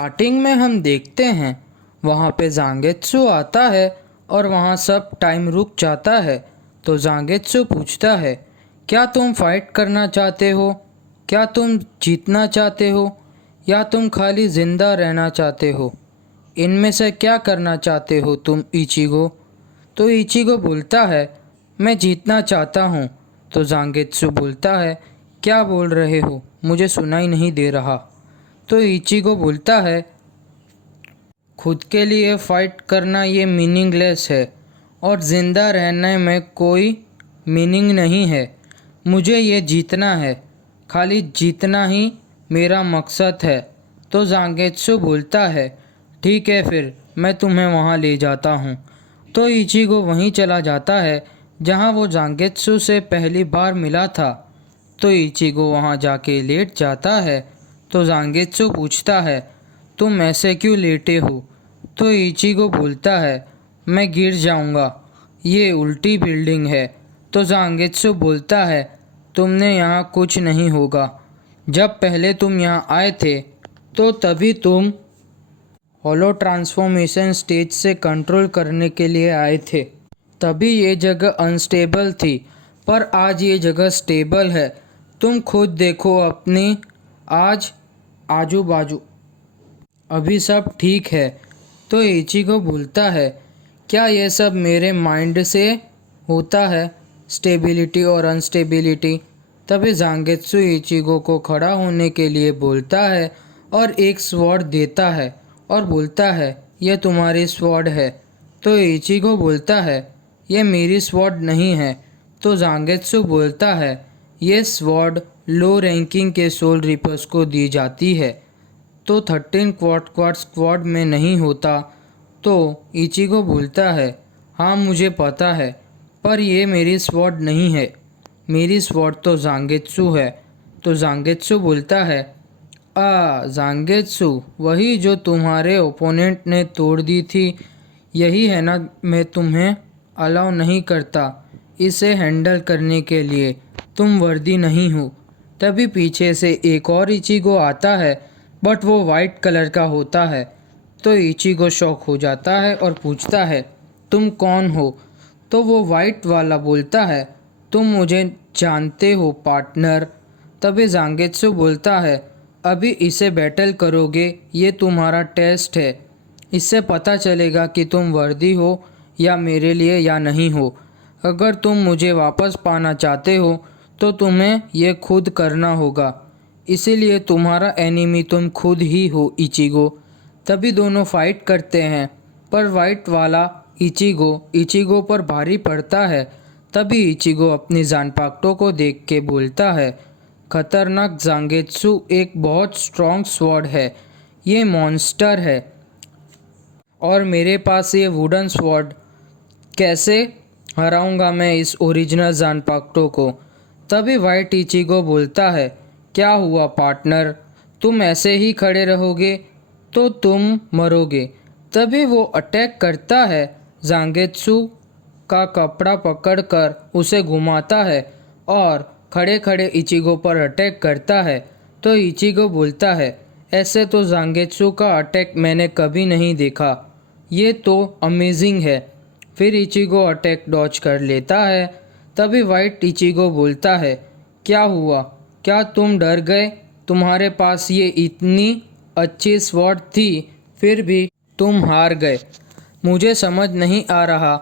Starting में हम देखते हैं वहाँ पे जांगेत्सु आता है और वहाँ सब टाइम रुक जाता है। तो जांगेत्सु पूछता है, क्या तुम फाइट करना चाहते हो? क्या तुम जीतना चाहते हो या तुम खाली जिंदा रहना चाहते हो? इनमें से क्या करना चाहते हो तुम इचिगो? तो इचिगो बोलता है, मैं जीतना चाहता हूँ। तो जांगेत्सु बोलता है, क्या बोल रहे हो, मुझे सुनाई नहीं दे रहा। तो इचिगो बोलता है, खुद के लिए फाइट करना ये मीनिंगलेस है और ज़िंदा रहने में कोई मीनिंग नहीं है। मुझे ये जीतना है, खाली जीतना ही मेरा मकसद है। तो जांगेत्सु बोलता है, ठीक है फिर मैं तुम्हें वहाँ ले जाता हूँ। तो इचिगो वहीं चला जाता है जहाँ वो जांगेत्सु से पहली बार मिला था। तो इचिगो वहाँ जाके लेट जाता है। तो जांगेत्सु पूछता है, तुम ऐसे क्यों लेटे हो? तो इचिगो बोलता है, मैं गिर जाऊंगा, ये उल्टी बिल्डिंग है। तो जांगेत्सु बोलता है, तुमने यहाँ कुछ नहीं होगा। जब पहले तुम यहाँ आए थे तो तभी तुम होलो ट्रांसफॉर्मेशन स्टेज से कंट्रोल करने के लिए आए थे। तभी ये जगह अनस्टेबल थी, पर आज ये जगह स्टेबल है। तुम खुद देखो अपनी आज आजू बाजू, अभी सब ठीक है। तो इचिगो बोलता है, क्या यह सब मेरे माइंड से होता है, स्टेबिलिटी और अनस्टेबिलिटी? तभी जांगेत्सु इचिगो को खड़ा होने के लिए बोलता है और एक स्वॉर्ड देता है और बोलता है, यह तुम्हारी स्वॉर्ड है। तो इचिगो बोलता है, यह मेरी स्वॉर्ड नहीं है। तो जांगेत्सु बोलता है, यह स्वॉर्ड लो रैंकिंग के सोल रिपर्स को दी जाती है, तो 13 क्वाड स्क्वाड में नहीं होता। तो इचिगो बोलता है, हाँ मुझे पता है, पर ये मेरी स्वॉर्ड नहीं है, मेरी स्वॉर्ड तो जांगेत्सु है। तो जांगेत्सु बोलता है, जांगेत्सु वही जो तुम्हारे ओपोनेंट ने तोड़ दी थी, यही है ना? मैं तुम्हें अलाउ नहीं करता इसे हैंडल करने के लिए, तुम वर्दी नहीं हो। तभी पीछे से एक और इचिगो आता है, बट वो वाइट कलर का होता है। तो इचिगो शॉक हो जाता है और पूछता है, तुम कौन हो? तो वो वाइट वाला बोलता है, तुम मुझे जानते हो पार्टनर। तभी जांगेत्सु बोलता है, अभी इसे बैटल करोगे, ये तुम्हारा टेस्ट है, इससे पता चलेगा कि तुम वर्दी हो या मेरे लिए या नहीं हो। अगर तुम मुझे वापस पाना चाहते हो तो तुम्हें ये खुद करना होगा, इसीलिए तुम्हारा एनिमी तुम खुद ही हो इचिगो। तभी दोनों फाइट करते हैं, पर वाइट वाला इचिगो पर भारी पड़ता है। तभी इचिगो अपनी जानपाक्टो को देख के बोलता है, खतरनाक जांगेत्सु एक बहुत स्ट्रॉन्ग स्वॉर्ड है, ये मॉन्स्टर है और मेरे पास ये वुडन स्वॉर्ड, कैसे हराऊंगा मैं इस ओरिजिनल जानपाक्टो को? तभी वाइट इचिगो बोलता है, क्या हुआ पार्टनर, तुम ऐसे ही खड़े रहोगे तो तुम मरोगे। तभी वो अटैक करता है, जांगेत्सु का कपड़ा पकड़कर उसे घुमाता है और खड़े खड़े इचिगो पर अटैक करता है। तो इचिगो बोलता है, ऐसे तो जांगेत्सु का अटैक मैंने कभी नहीं देखा, ये तो अमेजिंग है। फिर इचिगो अटैक डॉज कर लेता है। तभी वाइट इचिगो बोलता है, क्या हुआ, क्या तुम डर गए? तुम्हारे पास ये इतनी अच्छी स्वॉर्ड थी, फिर भी तुम हार गए। मुझे समझ नहीं आ रहा,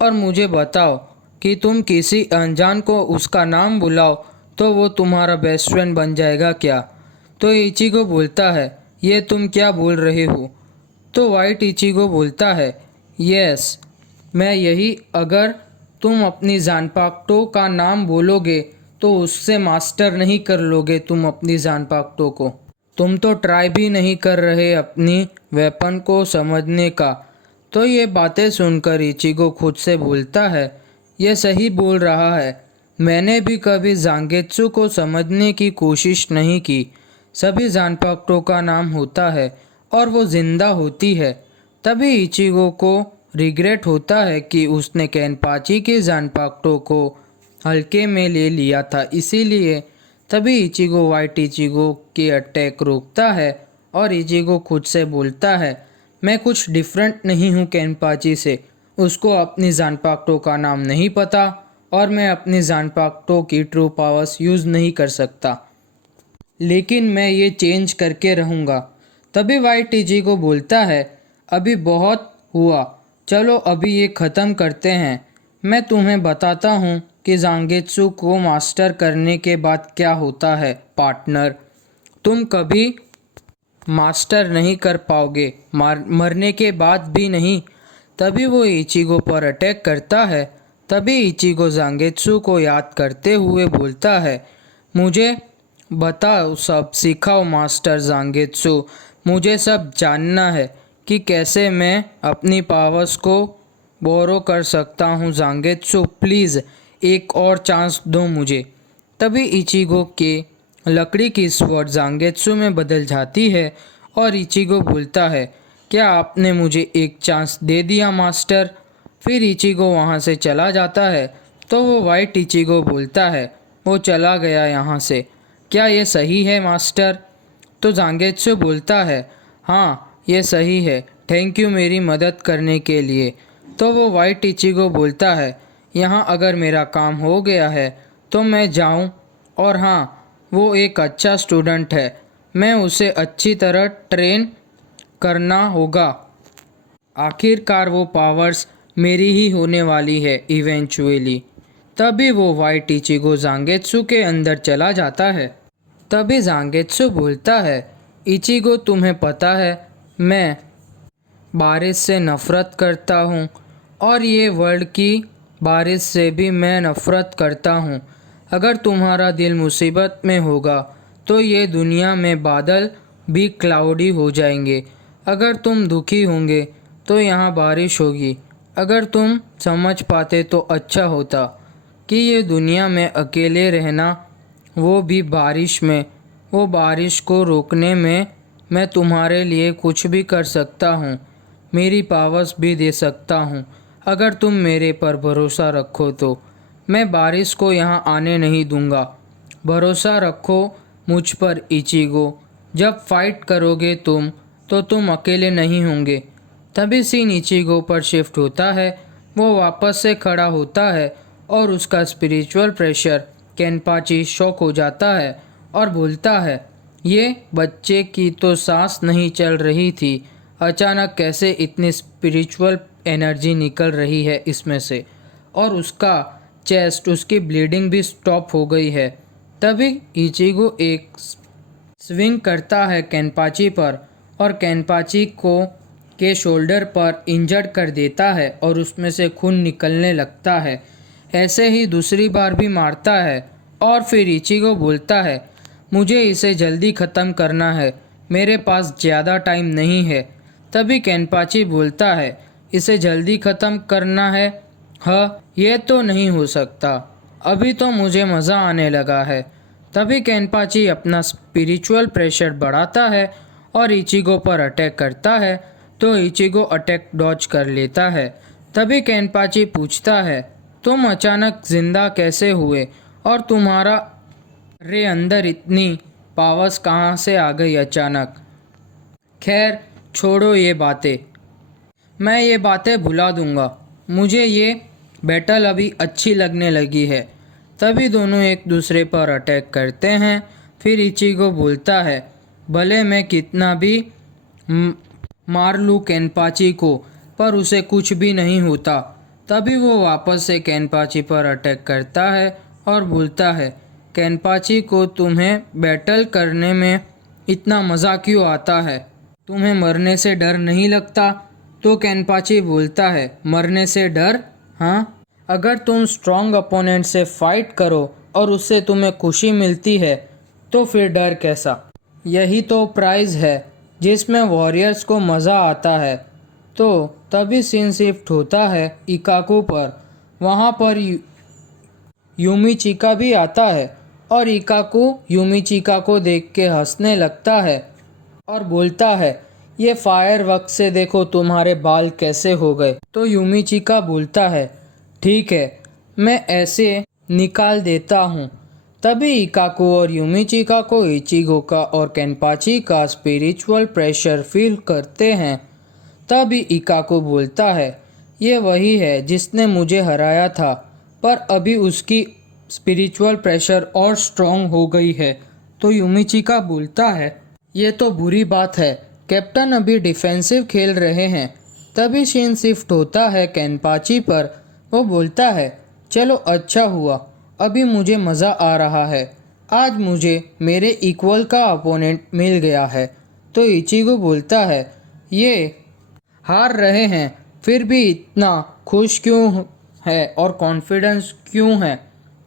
और मुझे बताओ कि तुम किसी अनजान को उसका नाम बुलाओ तो वो तुम्हारा बेस्ट फ्रेंड बन जाएगा क्या? तो इचिगो बोलता है, ये तुम क्या बोल रहे हो? तो वाइट इचिगो बोलता है, यस मैं यही, अगर तुम अपनी जानपाक्टो का नाम बोलोगे तो उससे मास्टर नहीं कर लोगे तुम अपनी जानपाक्टो को। तुम तो ट्राई भी नहीं कर रहे अपनी वेपन को समझने का। तो ये बातें सुनकर इचिगो खुद से बोलता है, ये सही बोल रहा है, मैंने भी कभी जांगेत्सु को समझने की कोशिश नहीं की। सभी जानपाक्टो का नाम होता है और वो जिंदा होती है। तभी इचिगो को रिग्रेट होता है कि उसने कैनपाची के जानपाक्टो को हल्के में ले लिया था, इसीलिए। तभी इचिगो वाइट इचिगो के अटैक रोकता है और इचिगो खुद से बोलता है, मैं कुछ डिफरेंट नहीं हूँ केनपाची से। उसको अपनी जानपाक्टो का नाम नहीं पता और मैं अपनी जानपाक्टो की ट्रू पावर्स यूज़ नहीं कर सकता, लेकिन मैं ये चेंज करके रहूँगा। तभी वाइट इचिगो बोलता है, अभी बहुत हुआ, चलो अभी ये ख़त्म करते हैं। मैं तुम्हें बताता हूँ कि जांगेत्सु को मास्टर करने के बाद क्या होता है पार्टनर। तुम कभी मास्टर नहीं कर पाओगे, मरने के बाद भी नहीं। तभी वो इचिगो पर अटैक करता है। तभी इचिगो जांगेत्सु को याद करते हुए बोलता है, मुझे बताओ, सब सिखाओ मास्टर जांगेत्सु। मुझे सब जानना है कि कैसे मैं अपनी पावर्स को बोरो कर सकता हूँ। जांगेत्सु प्लीज़ एक और चांस दो मुझे। तभी इचिगो के लकड़ी की स्वॉर्ड जांगेत्सु में बदल जाती है और इचिगो बोलता है, क्या आपने मुझे एक चांस दे दिया मास्टर। फिर इचिगो वहाँ से चला जाता है। तो वो वाइट इचिगो बोलता है, वो चला गया यहाँ से, क्या ये सही है मास्टर। तो जांगेत्सु बोलता है, हाँ ये सही है, थैंक यू मेरी मदद करने के लिए। तो वो वाइट इचिगो बोलता है, यहाँ अगर मेरा काम हो गया है तो मैं जाऊँ। और हाँ, वो एक अच्छा स्टूडेंट है, मैं उसे अच्छी तरह ट्रेन करना होगा। आखिरकार वो पावर्स मेरी ही होने वाली है इवेंचुअली। तभी वो वाइट इचिगो जांगेत्सु के अंदर चला जाता है। तभी जांगेत्सु बोलता है, इचिगो तुम्हें पता है मैं बारिश से नफ़रत करता हूँ और ये वर्ल्ड की बारिश से भी मैं नफ़रत करता हूँ। अगर तुम्हारा दिल मुसीबत में होगा तो ये दुनिया में बादल भी क्लाउडी हो जाएंगे। अगर तुम दुखी होंगे तो यहाँ बारिश होगी। अगर तुम समझ पाते तो अच्छा होता कि ये दुनिया में अकेले रहना, वो भी बारिश में। वो बारिश को रोकने में मैं तुम्हारे लिए कुछ भी कर सकता हूँ, मेरी पावर्स भी दे सकता हूँ। अगर तुम मेरे पर भरोसा रखो तो मैं बारिश को यहाँ आने नहीं दूँगा। भरोसा रखो मुझ पर इचिगो, जब फाइट करोगे तुम तो तुम अकेले नहीं होंगे। तभी सीन इचिगो पर शिफ्ट होता है। वो वापस से खड़ा होता है और उसका स्पिरिचुअल प्रेशर केनपाची शॉक हो जाता है और बोलता है, ये बच्चे की तो सांस नहीं चल रही थी, अचानक कैसे इतनी स्पिरिचुअल एनर्जी निकल रही है इसमें से, और उसका चेस्ट, उसकी ब्लीडिंग भी स्टॉप हो गई है। तभी इचिगो एक स्विंग करता है केनपाची पर और केनपाची को के शोल्डर पर इंजर्ड कर देता है और उसमें से खून निकलने लगता है। ऐसे ही दूसरी बार भी मारता है और फिर इचिगो बोलता है, मुझे इसे जल्दी ख़त्म करना है, मेरे पास ज़्यादा टाइम नहीं है। तभी केनपाची बोलता है, इसे जल्दी ख़त्म करना है? हाँ, ये तो नहीं हो सकता, अभी तो मुझे मज़ा आने लगा है। तभी केनपाची अपना स्पिरिचुअल प्रेशर बढ़ाता है और इचिगो पर अटैक करता है। तो इचिगो अटैक डॉज कर लेता है। तभी केनपाची पूछता है, तुम अचानक जिंदा कैसे हुए और तुम्हारा रे अंदर इतनी पावर्स कहाँ से आ गई अचानक। खैर छोड़ो ये बातें, मैं ये बातें भुला दूंगा, मुझे ये बैटल अभी अच्छी लगने लगी है। तभी दोनों एक दूसरे पर अटैक करते हैं। फिर इचिगो बोलता है, भले मैं कितना भी मार लूँ केनपाची को, पर उसे कुछ भी नहीं होता। तभी वो वापस से केनपाची पर अटैक करता है और बोलता है, केनपाची को तुम्हें बैटल करने में इतना मज़ा क्यों आता है, तुम्हें मरने से डर नहीं लगता। तो केनपाची बोलता है, मरने से डर? हाँ, अगर तुम स्ट्रॉन्ग अपोनेंट से फाइट करो और उससे तुम्हें खुशी मिलती है तो फिर डर कैसा। यही तो प्राइज़ है जिसमें वॉरियर्स को मज़ा आता है। तो तभी सीन शिफ्ट होता है इकाकू पर। वहाँ पर यूमिचिका भी आता है और इकाकू यूमिचिका को देख के हंसने लगता है और बोलता है, ये फायरवर्क से देखो तुम्हारे बाल कैसे हो गए। तो यूमिचिका बोलता है, ठीक है, मैं ऐसे निकाल देता हूँ। तभी इकाको और यूमिचिकाको इचिगो का और केनपाची का स्पिरिचुअल प्रेशर फील करते हैं। तभी इकाको बोलता है, ये वही है जिसने मुझे हराया था, पर अभी उसकी स्पिरिचुअल प्रेशर और स्ट्रॉन्ग हो गई है। तो यूमिचिका बोलता है, ये तो बुरी बात है, कैप्टन अभी डिफेंसिव खेल रहे हैं। तभी सीन शिफ्ट होता है केनपाची पर। वो बोलता है, चलो अच्छा हुआ, अभी मुझे मज़ा आ रहा है, आज मुझे मेरे इक्वल का अपोनेंट मिल गया है। तो इचिगो बोलता है, ये हार रहे हैं फिर भी इतना खुश क्यों है और कॉन्फिडेंस क्यों है।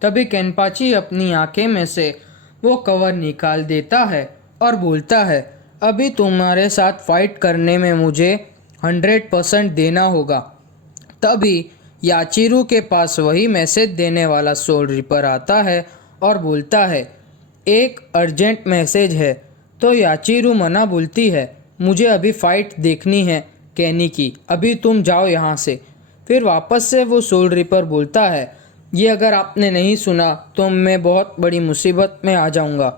तभी केनपाची अपनी आंखें में से वो कवर निकाल देता है और बोलता है, अभी तुम्हारे साथ फाइट करने में मुझे 100% देना होगा। तभी याचिरू के पास वही मैसेज देने वाला सोल रिपर आता है और बोलता है, एक अर्जेंट मैसेज है। तो याचिरू मना बोलती है, मुझे अभी फाइट देखनी है कैनी की, अभी तुम जाओ यहाँ से। फिर वापस से वो सोल रिपर बोलता है, ये अगर आपने नहीं सुना तो मैं बहुत बड़ी मुसीबत में आ जाऊँगा।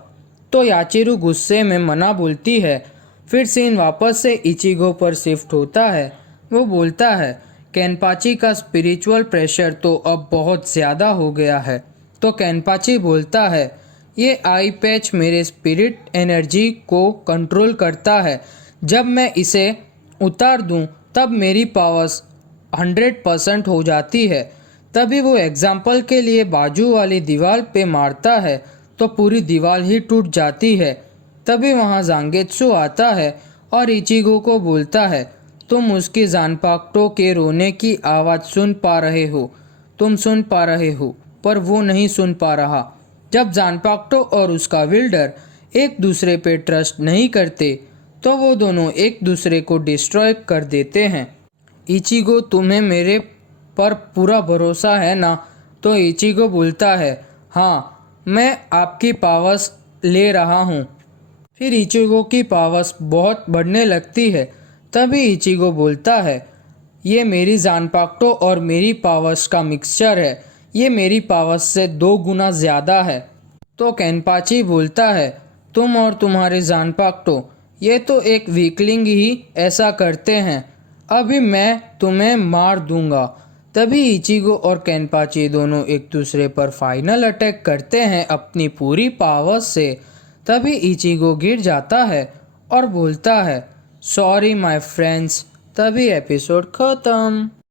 तो याचिरू गुस्से में मना बोलती है। फिर सीन वापस से इचिगो पर शिफ्ट होता है। वो बोलता है, केनपाची का स्पिरिचुअल प्रेशर तो अब बहुत ज़्यादा हो गया है। तो केनपाची बोलता है, ये आई पैच मेरे स्पिरिट एनर्जी को कंट्रोल करता है, जब मैं इसे उतार दूं तब मेरी पावर्स 100% हो जाती है। तभी वो एग्जाम्पल के लिए बाजू वाली दीवार पे मारता है तो पूरी दीवार ही टूट जाती है। तभी वहाँ जांगेत्सु आता है और इचिगो को बोलता है, तुम उसकी जानपाक्टो के रोने की आवाज़ सुन पा रहे हो, तुम सुन पा रहे हो, पर वो नहीं सुन पा रहा। जब जानपाक्टो और उसका विल्डर एक दूसरे पे ट्रस्ट नहीं करते तो वो दोनों एक दूसरे को डिस्ट्रॉय कर देते हैं। इचिगो, तुम्हें मेरे पर पूरा भरोसा है ना? तो इचिगो बोलता है, हाँ, मैं आपकी पावर्स ले रहा हूँ। फिर इचिगो की पावर्स बहुत बढ़ने लगती है। तभी इचिगो बोलता है, ये मेरी जानपाक्टो और मेरी पावर्स का मिक्सचर है, ये मेरी पावर्स से 2 गुना ज़्यादा है। तो केनपाची बोलता है, तुम और तुम्हारे जानपाक्टो, ये तो एक वीकलिंग ही ऐसा करते हैं, अभी मैं तुम्हें मार दूंगा। तभी इचिगो और केनपाची दोनों एक दूसरे पर फाइनल अटैक करते हैं अपनी पूरी पावर्स से। तभी इचिगो गिर जाता है और बोलता है, सॉरी माय फ्रेंड्स। तभी एपिसोड खत्म।